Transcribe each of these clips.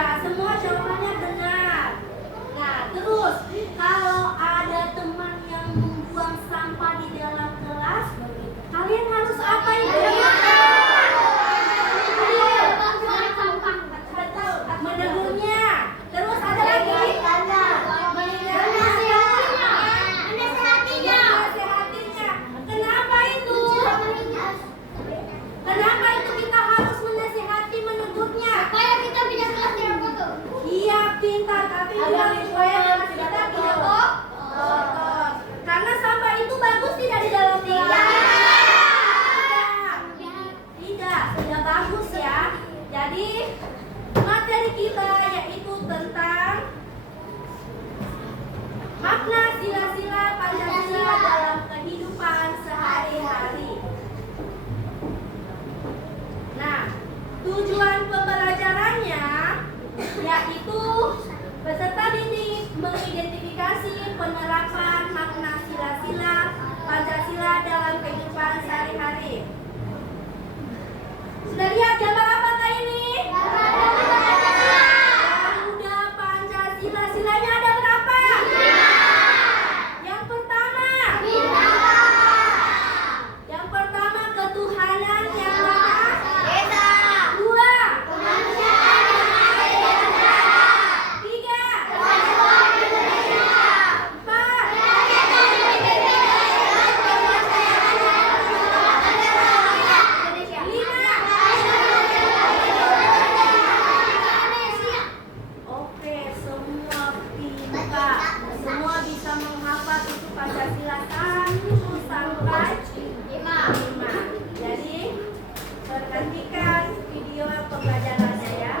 Ya, semua jawabannya benar. Nah, terus kalau ada teman yang membuang sampah di dalam kelas, kalian harus apa itu? Menegurnya. Terus ada lagi? Menasehatinya. Kenapa itu? Kenapa itu kita harus menasehati, menegurnya? Supaya kita bisa kelas tidak kotor. Iya, pintar, tapi juga supaya kelas kita tidak kotor. Karena sampah itu bagus tidak di dalam kelas? Tidak, sudah bagus ya. Jadi materi kita yaitu tentang makna sila-sila Pancasila dalam kehidupan sehari-hari. Nah, tujuan pembelajarannya yaitu peserta didik mengidentifikasi penerapan makna sila-sila Pancasila dalam kehidupan sehari-hari. Sudah lihat gambar apakah ini? Udah Pancasila, silanya ada berapa? Yang pertama. Yang pertama ketuhanan yang maha esa. Dua. Tiga. Empat. Oke, semua pintar. Semua bisa menghafal itu Pancasila 1 sampai 5. Jadi, perhatikan video pembelajarannya ya.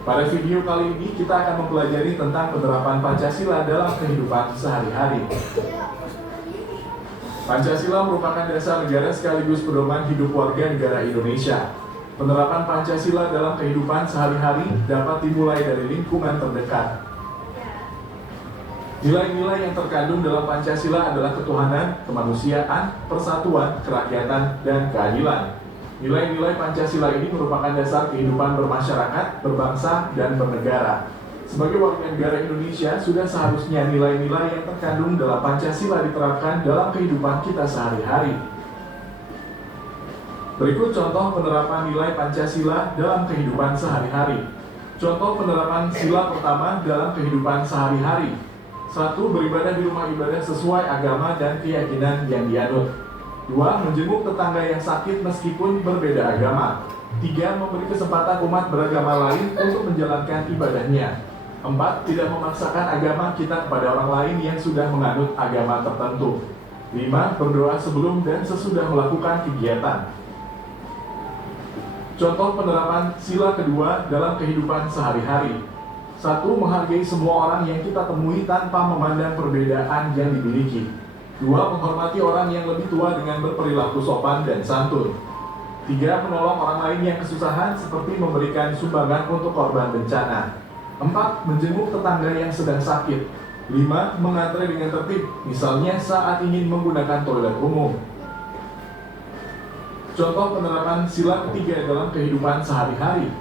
Pada video kali ini kita akan mempelajari tentang penerapan Pancasila dalam kehidupan sehari-hari. Pancasila merupakan dasar negara sekaligus pedoman hidup warga negara Indonesia. Penerapan Pancasila dalam kehidupan sehari-hari dapat dimulai dari lingkungan terdekat. Nilai-nilai yang terkandung dalam Pancasila adalah ketuhanan, kemanusiaan, persatuan, kerakyatan, dan keadilan. Nilai-nilai Pancasila ini merupakan dasar kehidupan bermasyarakat, berbangsa, dan bernegara. Sebagai warga negara Indonesia, sudah seharusnya nilai-nilai yang terkandung dalam Pancasila diterapkan dalam kehidupan kita sehari-hari. Berikut contoh penerapan nilai Pancasila dalam kehidupan sehari-hari. Contoh penerapan sila pertama dalam kehidupan sehari-hari. 1. Beribadah di rumah ibadah sesuai agama dan keyakinan yang dianut. 2. Menjenguk tetangga yang sakit meskipun berbeda agama. 3. Memberi kesempatan umat beragama lain untuk menjalankan ibadahnya. 4. Tidak memaksakan agama kita kepada orang lain yang sudah menganut agama tertentu. 5. Berdoa sebelum dan sesudah melakukan kegiatan. Contoh penerapan sila kedua dalam kehidupan sehari-hari. 1. Menghargai semua orang yang kita temui tanpa memandang perbedaan yang dimiliki. 2. Menghormati orang yang lebih tua dengan berperilaku sopan dan santun. 3. Menolong orang lain yang kesusahan seperti memberikan sumbangan untuk korban bencana. 4. Menjenguk tetangga yang sedang sakit. 5. Mengantre dengan tertib, misalnya saat ingin menggunakan toilet umum. Contoh penerapan sila ketiga dalam kehidupan sehari-hari.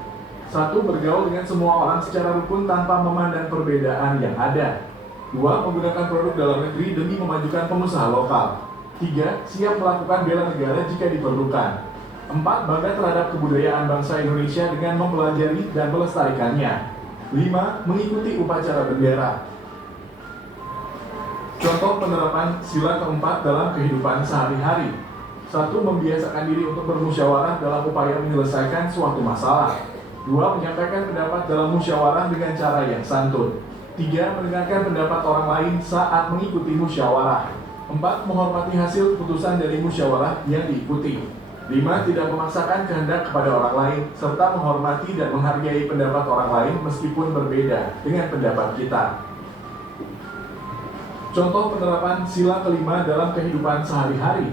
1. Bergaul dengan semua orang secara rukun tanpa memandang perbedaan yang ada. 2. Menggunakan produk dalam negeri demi memajukan pengusaha lokal. 3. Siap melakukan bela negara jika diperlukan. 4. Bangga terhadap kebudayaan bangsa Indonesia dengan mempelajari dan melestarikannya. 5. Mengikuti upacara bendera. Contoh penerapan sila keempat dalam kehidupan sehari-hari. 1. Membiasakan diri untuk bermusyawarah dalam upaya menyelesaikan suatu masalah. 2. Menyampaikan pendapat dalam musyawarah dengan cara yang santun. 3. Mendengarkan pendapat orang lain saat mengikuti musyawarah. 4. Menghormati hasil keputusan dari musyawarah yang diikuti. 5. Tidak memaksakan kehendak kepada orang lain, serta menghormati dan menghargai pendapat orang lain meskipun berbeda dengan pendapat kita. Contoh penerapan sila kelima dalam kehidupan sehari-hari.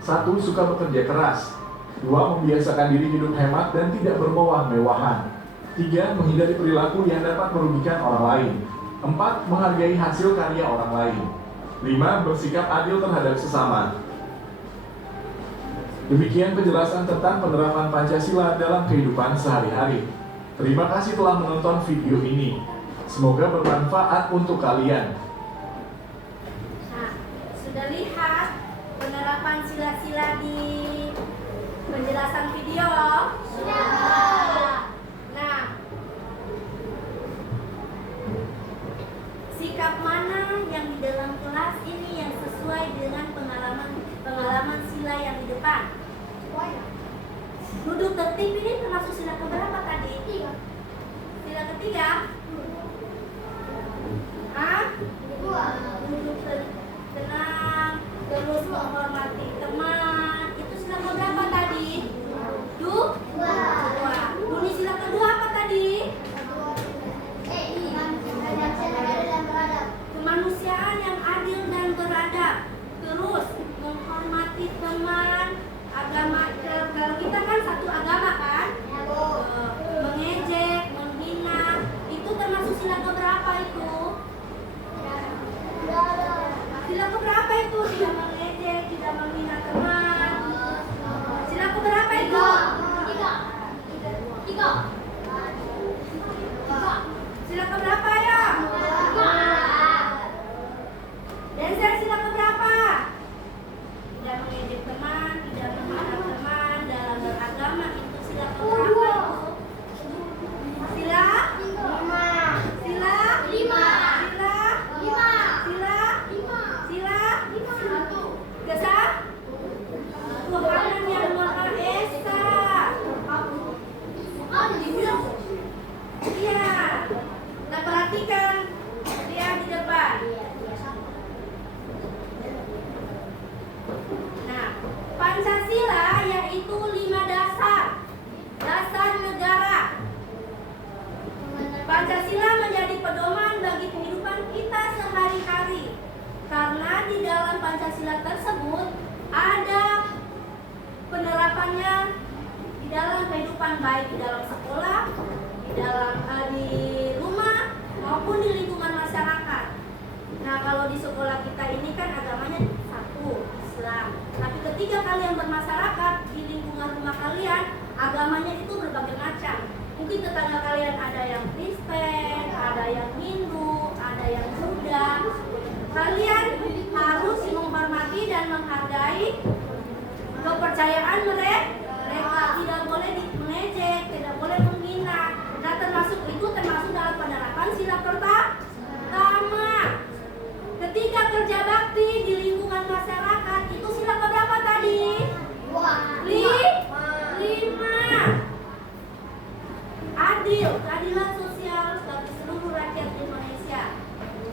1. Suka bekerja keras. 2. Membiasakan diri hidup hemat dan tidak bermewah-mewahan. 3. Menghindari perilaku yang dapat merugikan orang lain. 4. Menghargai hasil karya orang lain. 5. Bersikap adil terhadap sesama. Demikian penjelasan tentang penerapan Pancasila dalam kehidupan sehari-hari. Terima kasih telah menonton video ini. Semoga bermanfaat untuk kalian. Nah, sudah lihat penerapan sila-sila di penjelasan video? Sudah. Nah, sikap mana yang di dalam kelas ini yang sesuai dengan pengalaman sila yang di depan? Duduk tertib ini termasuk sila keberapa tadi? Sila ketiga? Duduk tenang, terus menghormati teman. Itu sila keberapa tadi? Dua. Bunyi sila kedua apa tadi? Kemanusiaan yang adil dan beradab. Terus menghormati teman, agama. Kalau kita kan satu agama kan? Mengejek, menghina, itu termasuk sila keberapa itu? Sila keberapa itu? Tidak mengejek, tidak menghina teman. Sila keberapa itu? Tiga. Sila keberapa ya? Dancer, sila keberapa? Tidak mengejek teman, tidak menghina teman, dalam beragama itu sila keberapa itu? Sila? Sila? Kesa? Tuhan yang Maha Esa. Iya. Nah, perhatikan dia di depan. Nah, Pancasila yaitu 5 dasar negara. Pancasila menjadi pedoman bagi kehidupan kita sehari-hari. Karena di dalam Pancasila tersebut ada penerapannya di dalam kehidupan, baik di dalam sekolah, di rumah maupun di lingkungan masyarakat. Nah, kalau di sekolah kita ini kan agamanya satu, Islam. Tapi ketika kalian bermasyarakat di lingkungan rumah kalian, agamanya itu berbagai macam. Mungkin tetangga kalian ada yang Kristen, ada yang Hindu, ada yang Buddha. Kalian harus menghormati dan menghargai kepercayaan mereka. Tidak boleh mengejek, tidak boleh menghina. Nah, termasuk dalam penerapan sila pertama. Ketika kerja bakti di lingkungan masyarakat, itu sila keberapa tadi? 5. Adil, keadilan sosial bagi seluruh rakyat Indonesia.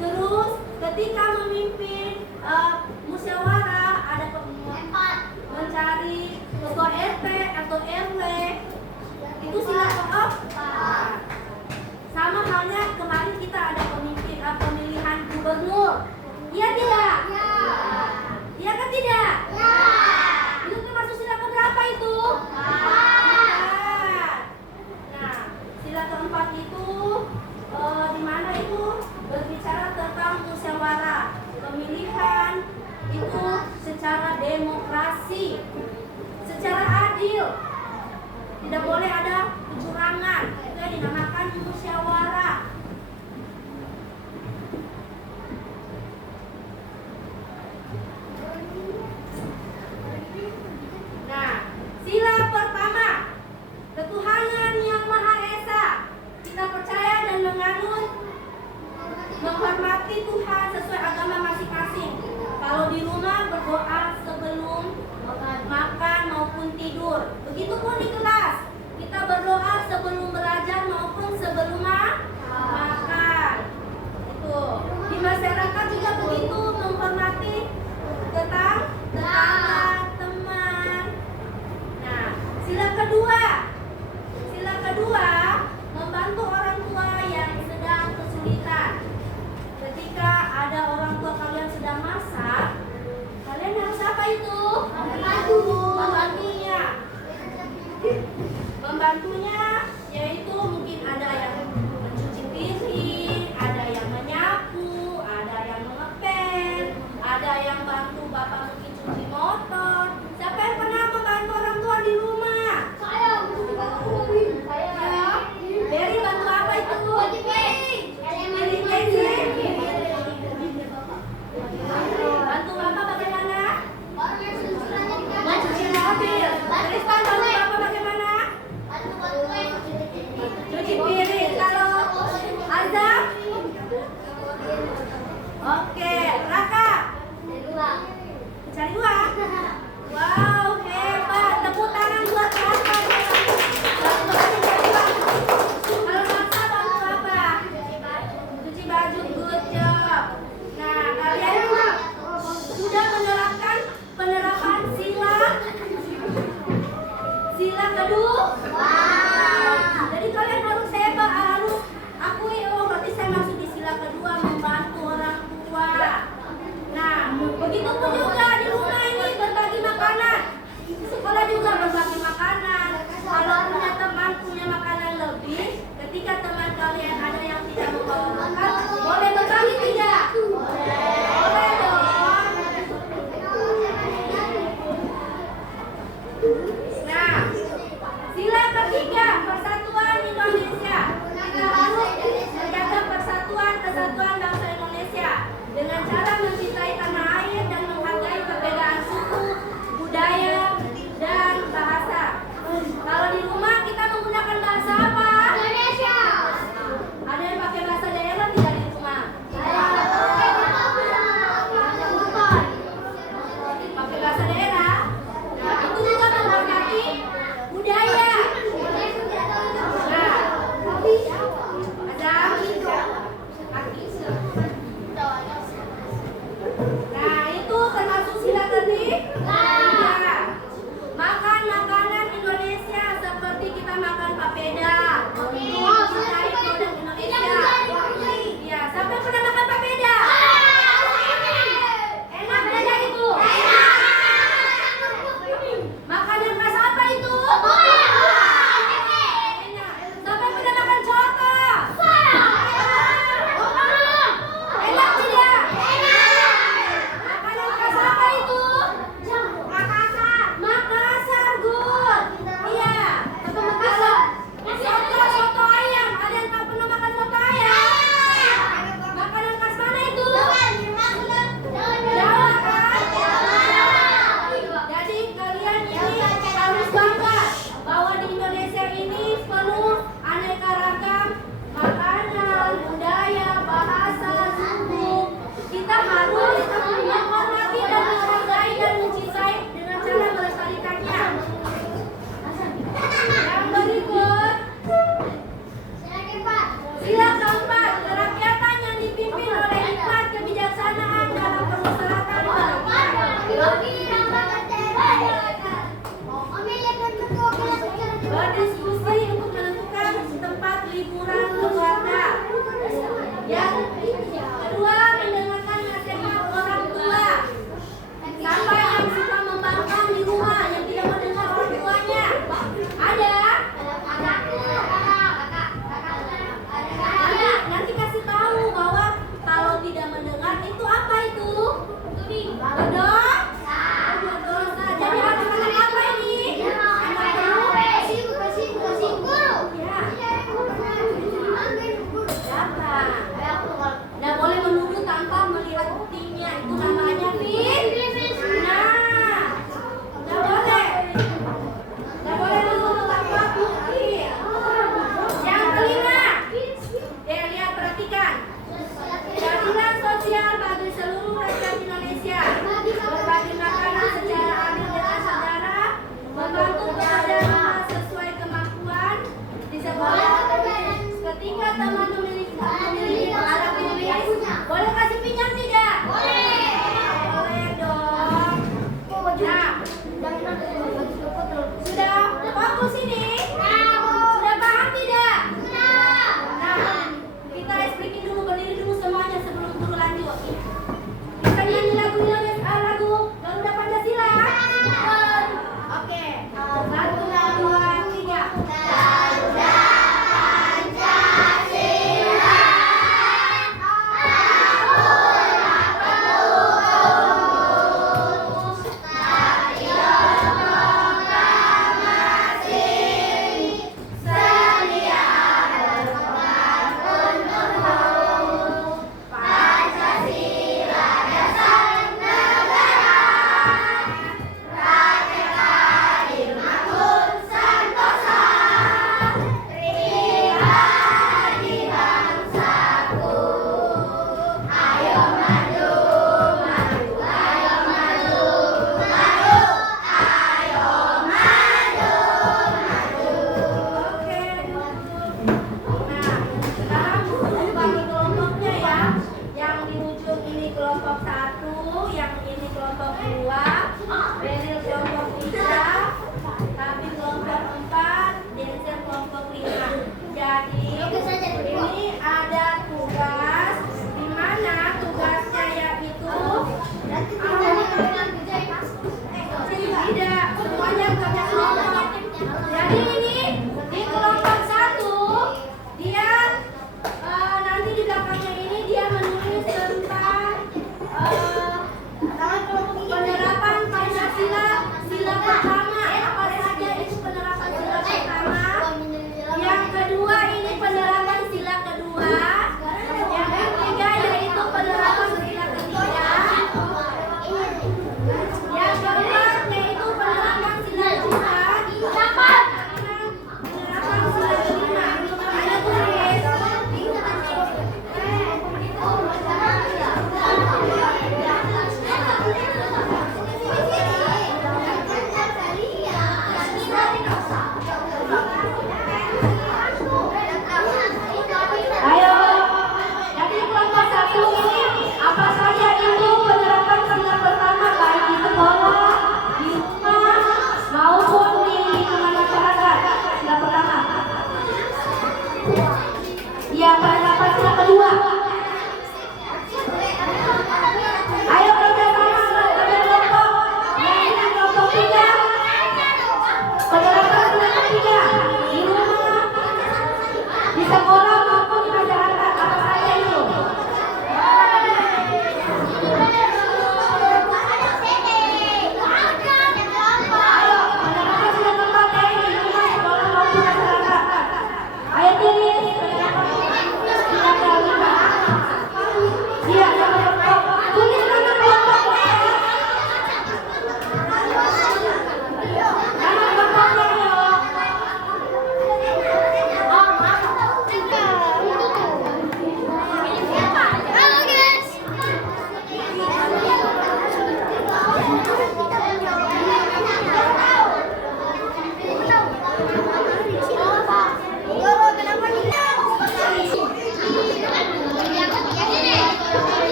Terus ketika memimpin musyawarah, ada mencari ketua RT atau RW, itu sila keempat. Sama halnya kemarin kita ada pemilihan gubernur. Iya tidak? Iya kan tidak? Itu termasuk sila keberapa itu? Nah, sila keempat itu di mana itu berbicara tentang musyawarah, pemilihan itu secara demokrasi, secara adil, tidak boleh ada kecurangan. Itu yang dinamakan musyawarah. Nah, sila pertama, ketuhanan yang Maha Esa. Kita percaya dan menganut, menghormati Tuhan sesuai agama masing-masing. Kalau di rumah berdoa sebelum Begitupun di kelas, kita berdoa sebelum belajar maupun sebelum makan. Itu. Di masyarakat juga begitu, menghormati tetangga, teman. Nah, sila kedua, membantu orang tua yang sedang kesulitan. Ketika ada orang tua kalian sedang masak, kalian harus apa itu? Membantunya, yaitu mungkin ada yang mencuci piring, ada yang menyapu, ada yang mengepel, ada yang bantu bapak mungkin cuci motor. Siapa yang pernah membantu orang tua di rumah? Saya. Ya. Beri bantu apa itu? Bantu bapak bagaimana? Mencuci mobil. Tristan, bantu bapak bagaimana? Cuci piring. Kalau Azam? Oke, Raka. Cari uang. Wow, hebat. Tepuk tangan buat Raka. Kalau Raka bantu apa? Cuci baju. Good job. Nah, kalian sudah menerapkan penerapan sila kedua. Jadi kalian harus hebat, harus akui, oh berarti saya masuk di sila kedua, membantu orang tua. Nah, begitupun juga di rumah ini berbagi makanan. Di sekolah juga berbagi makanan. Kalau punya teman punya makanan lebih, ketika teman kalian ada yang tidak membawa makan, boleh berbagi tidak? Boleh dong. Nah, sila ketiga, persatuan Indonesia. Kita harus menjaga persatuan, kesatuan bangsa Indonesia dengan cara mencintai tanah air dan menghargai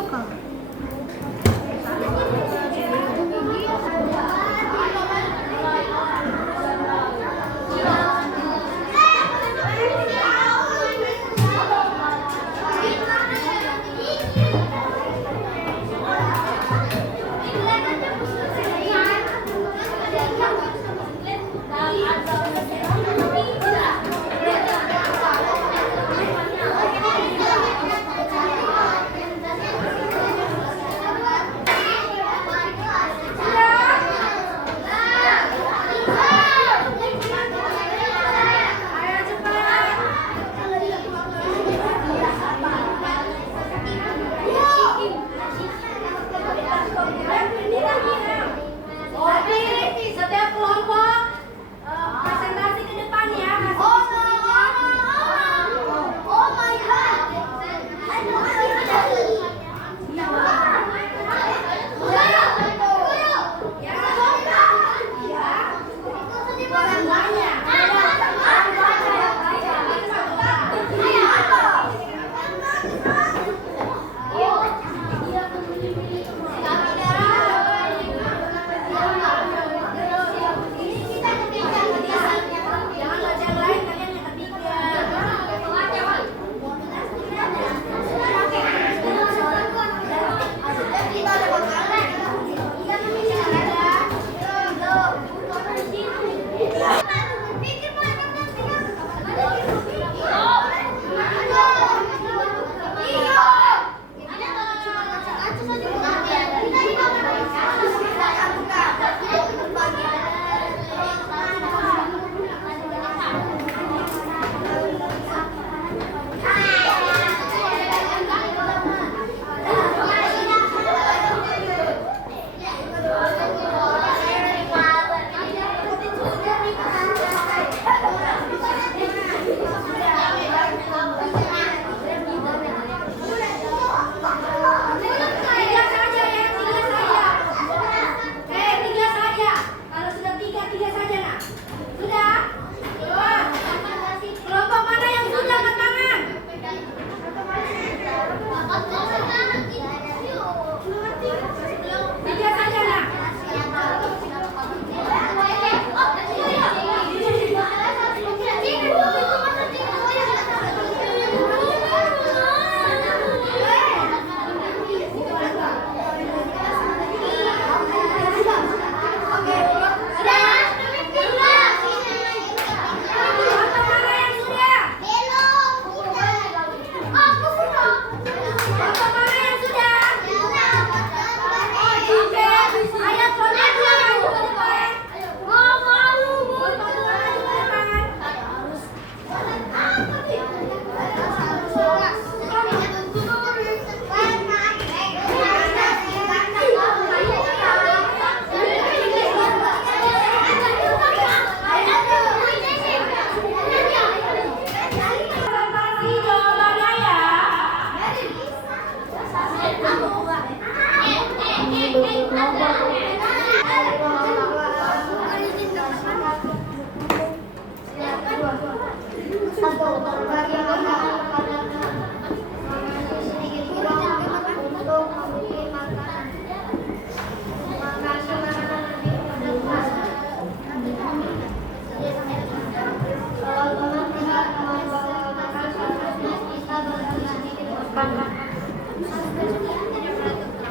suka. Setiap kelompok presentasi ke depan ya. Oh my god. Jangan baca yang lain, kalian yang ketiga. Tiga saja ya, tiga saja. Tiga saja. Kalau sudah tiga saja nak. Sudah? Dua. Kelompok mana yang sudah angkat tangan? Tiga saja nak. Kelompok mana yang sudah? Kelompok mana yang sudah? Oke, ayo kelompok dua maju ke depan. Kelompok dua maju ke depan. Presentasi jawabannya ya.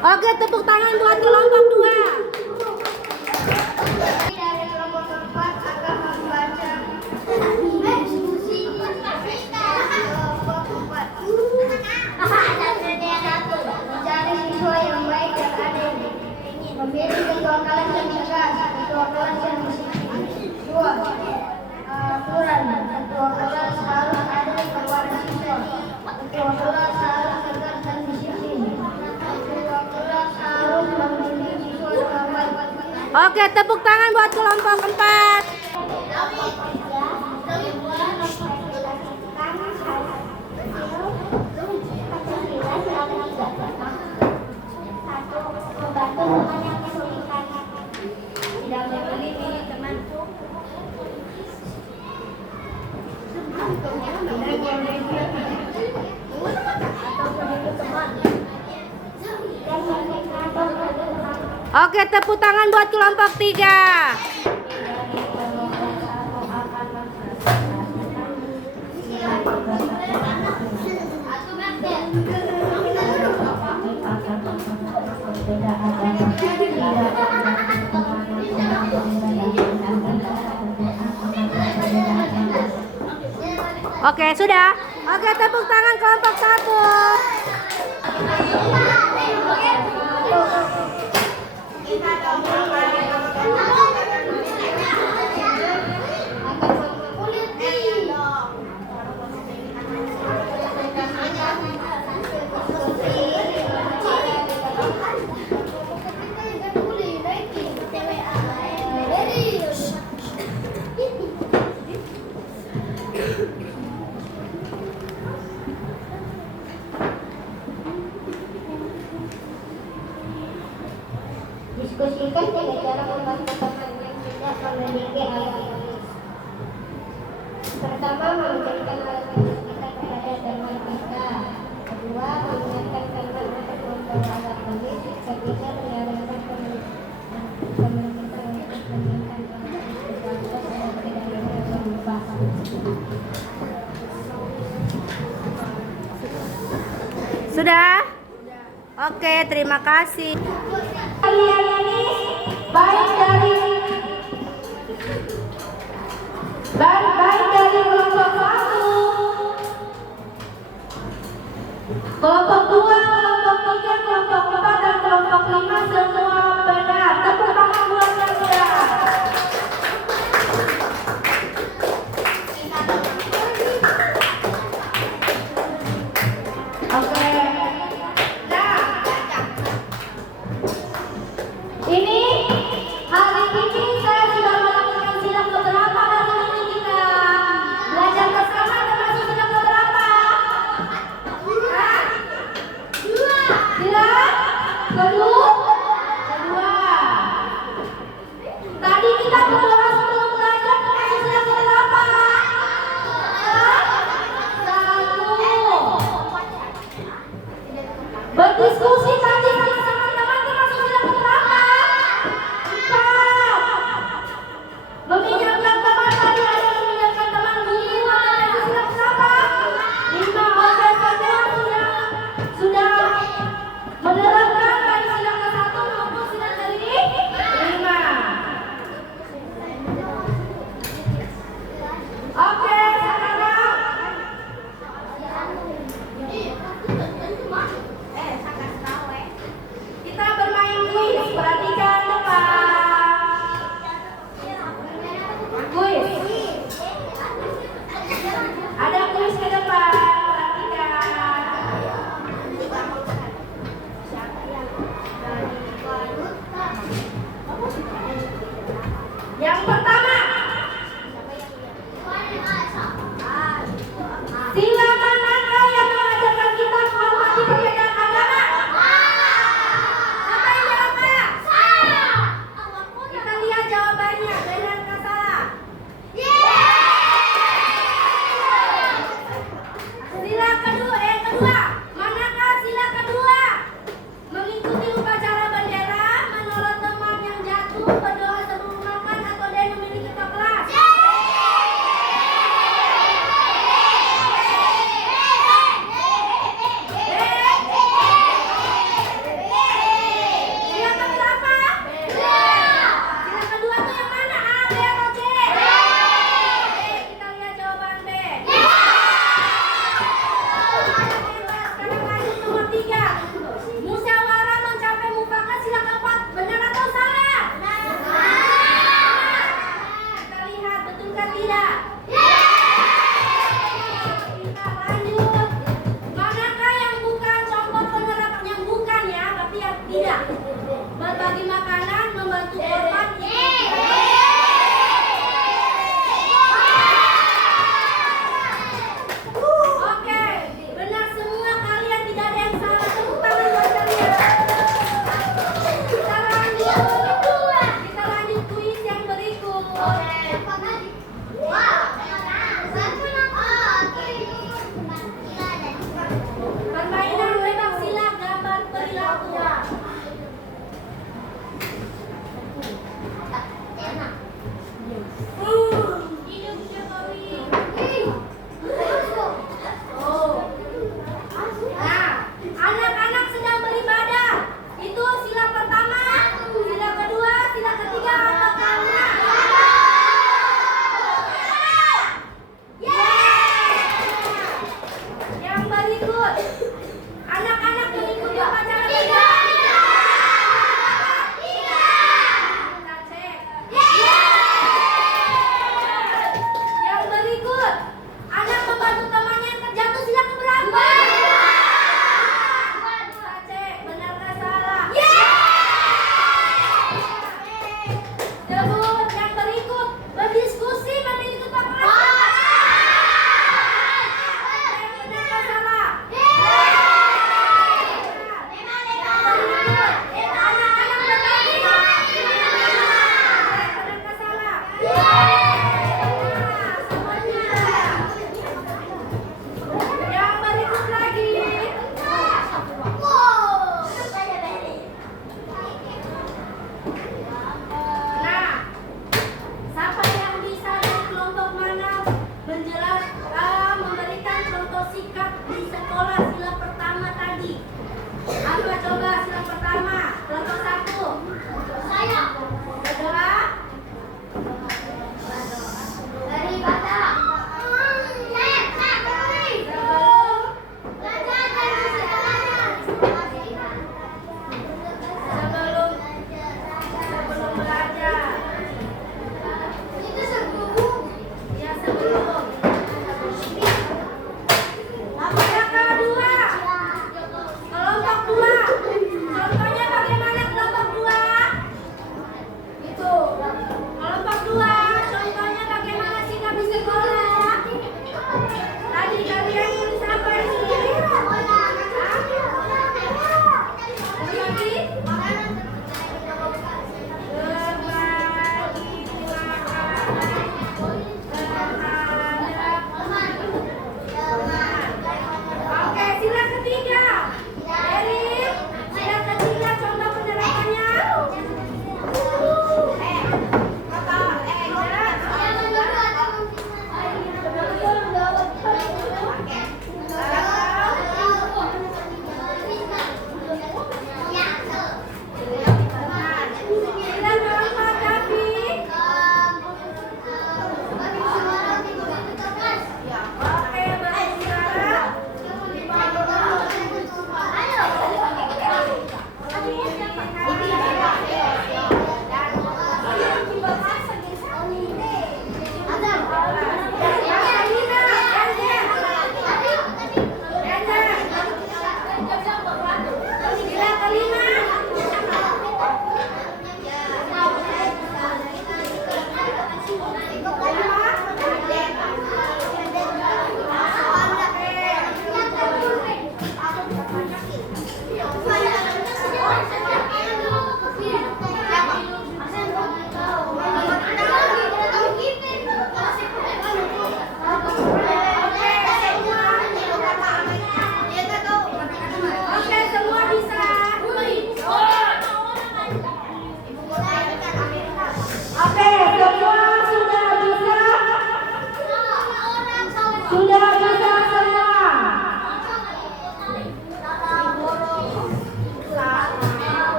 Oke, tepuk tangan buat kelompok dua. Dari kelompok keempat akan membaca diskusi kelompok keempat. Mencari siswa yang baik dan adil. Memilih ketua kelas yang cerdas, ketua kelas yang disiplin. Dua, aturan. Ketua kelas harus adil kepada siswa. Ketua kelas harus tegas dan disiplin. Ketua kelas harus memilih siswa dengan baik. Oke, tepuk tangan buat kelompok keempat. Oke, tepuk tangan buat kelompok 3. Oke, sudah. Oke, tepuk tangan kelompok 1. Diskusikan jaga jarak membantu teman yang tidak memiliki alat tulis. Pertama, memberikan alat tulis kita kepada teman kita. Kedua, mengingatkan teman untuk membawa alat tulis. Ketiga, menyarankan teman kita untuk meminta alat tulis agar tidak lupa. Sudah? Oke, terima kasih. Kalian ini baik dari kelompok 1, kelompok 2, kelompok 3, kelompok 4, dan kelompok 5 semua benar. Tepuk tangan buat kalian. Oke. Ini hari ini saya sudah melakukan silang beberapa hari ini kita belajar bersama termasuk silang beberapa. Hah? Silang kedua. Tadi kita berdoa sebelum belajar termasuk silang beberapa. Hah? 1. Berdiskusi tadi sama teman-teman termasuk silang beberapa. Meminjamkan teman tadi ada meminjamkan teman 5 dan silang berapa? 5. Oke, semua sudah menerapkan tadi silang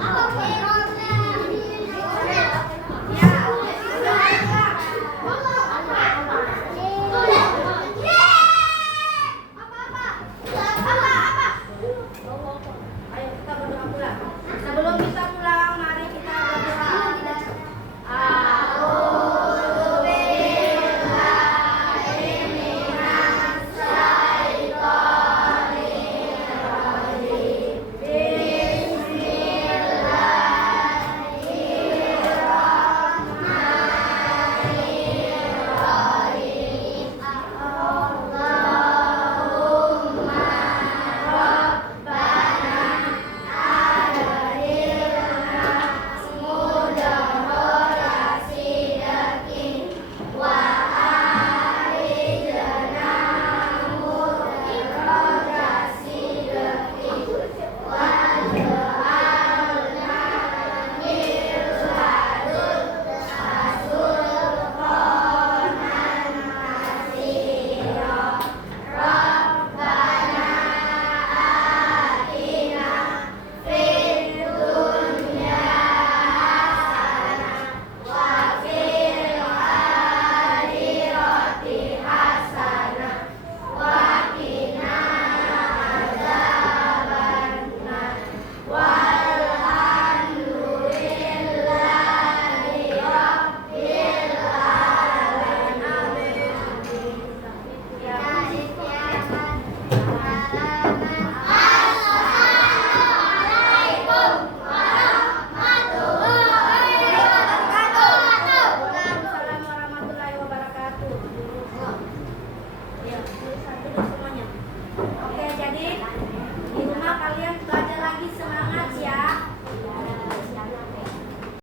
Ayo kita berdoa pulang. Sebelum kita pulang, mari kita berdoa. Waalaikumsalam warahmatullahi wabarakatuh. Ya,